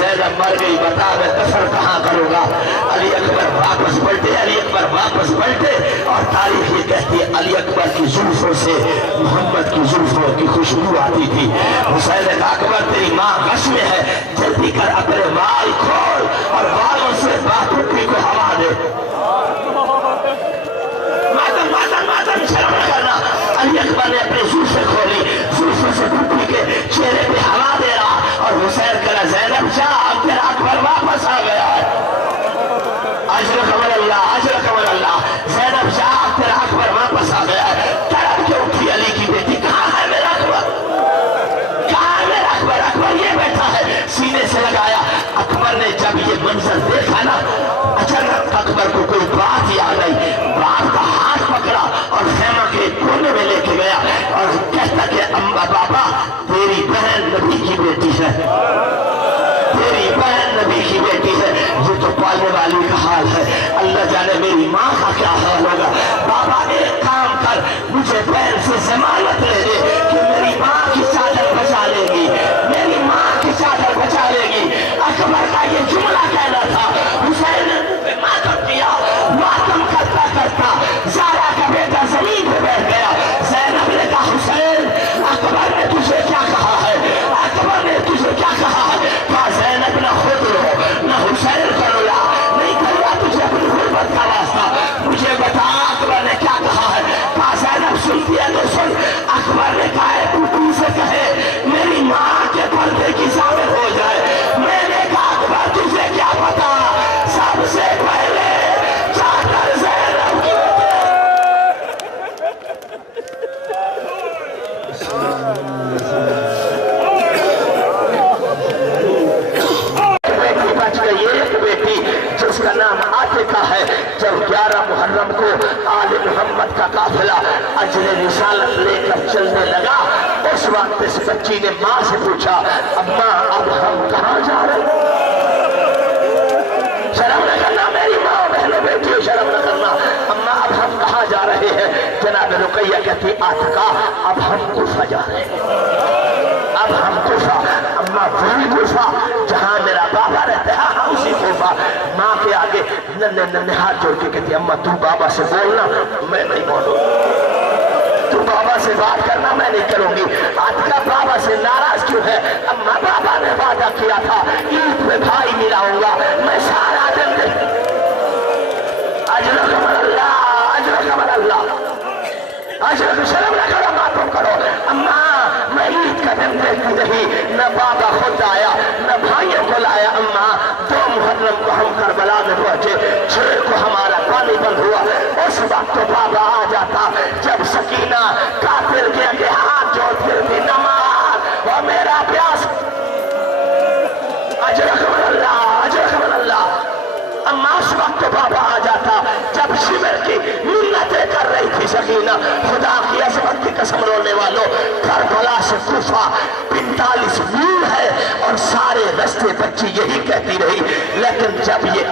ज़ैनब मर गई, बता मैं दफन कहाँ करूँगा। अली अकबर वापस पलटे, अली अकबर वापस पलटे और तारीख ये कहती है अली अकबर की जुल्फों से मोहम्मद की जुल्फों की खुशबू आती थी। हुसैन ने कहा अकबर तेरी माँ गश में है, जल्दी कर अपने बाल खोल और बालों से बापुट्टी को हवा दे। मातम मातम मातम शर्म न करना। अली अकबर ने अपनी जुल्फें खोली, जुल्फों से पुट्टी के चेहरे पे हवा दे रहा और हुसैन कहा ज़ैनब जा अब तेरा अकबर वापस आ गया है। अजर कमल अल्लाह, अजर कमल अल्लाह। ज़ैनब जा अब तेरा अकबर वापस आ गया है। तड़प के उठी अली की बेटी, कहाँ है मेरा अकबर, कहाँ है मेरा अकबर। अकबर ये बैठा है, सीने से लगाया। अकबर ने जब ये मंजर देखा ना, अचानक अकबर को कोई बात याद आई। बाप का हाथ पकड़ा और खेमा के कोने में लेके गया और कहता कि अम्मा बाबा तेरी बहन नबी की बेटी है, तेरी बहन नबी की बेटी है। ये तो पालने वाली का हाल है, अल्लाह जाने मेरी माँ का क्या हाल होगा। बाबा एक काम कर, मुझे बहन से जमानत ले दे कि मेरी माँ की चादर बचा लेगी, मेरी माँ की चादर बचा लेगी। अकबर का ये जुमला कहना था। हुसैन ने मातम किया, मातम करता करता ज़ारा का बेटा जमीन पे बैठ गया। ज़ैनब ने कहा हुसैन अकबर ने तुझे क्या कहा है, अकबर ने तुझे क्या कहा है। कहा ज़ैनब न खुद रो न हुसैन को रोया, नहीं करूँगा तुझे अपनी गुर्बत का वास्ता, मुझे बता अकबर ने क्या कहा है। कहा ज़ैनब सुनती है तो सुन। अकबर ने कहा तू तुझसे कहे मेरी माँ के पर्दे की शामिल हो जाए। मैंने कहा अकबर तुझे क्या पता, सबसे पहले चादर ज़ैनब की बेटी बच गई, एक बेटी जिसका नाम आतिका है। जब 11 मुहर्रम को आले मोहम्मद का काफिला अजरे रिसालत लेकर चलने लगा, उस वक्त इस बच्ची ने माँ से पूछा अम्मा अब हम कहाँ जा रहे हैं। शर्म न करना मेरी माँ बहनों बेटी, शर्म न करना। अम्मा अब हम कहाँ जा रहे हैं। जनाब रुकैया कहती आतिका अब हम कुफा जा रहे हैं, अब हम कुफा। अम्मा वही कुफा जहाँ मेरा बाबा रहता है, हाँ उसी कुफा। माँ के आगे नन्हे नन्हे हाथ जोड़ के कहती अम्मा तू बाबा से बोलना, मैं नहीं बोलूँ। तू बाबा से बात करना, मैं नहीं करूंगी। आतिका बाबा से नाराज क्यों है। अम्मा बाबा ने वादा किया था ईद में भाई मिलाऊंगा, मैं सारा दिन अजर कमल अल्लाह, अजर कमल अल्लाह, अजर शर्म न करो, मातम करो। अम्मा मैं ईद का दिन देखती रही, न बाबा खुद आया न भाइयों को लाया। अम्मा 2 मुहर्रम को हम करबला में पहुंचे, 6 को हमारा पानी बंद हुआ। उस वक्त तो बाबा आ जाता जब सकीना कातिल के आगे हाथ जोड़ती थी, नमाज और मेरा प्यास। अजर कमल अल्लाह, अजर कमल अल्लाह। अम्मा उस वक्त तो बाबा आ जाता जब शिविर की मिन्नतें कर रही थी सकीना। खुदा की अज़मत की कसम रोने वालों, करबला से कूफा 45 मील है और सारे रास्ते बच्ची यही कहती रही। लेकिन जब ये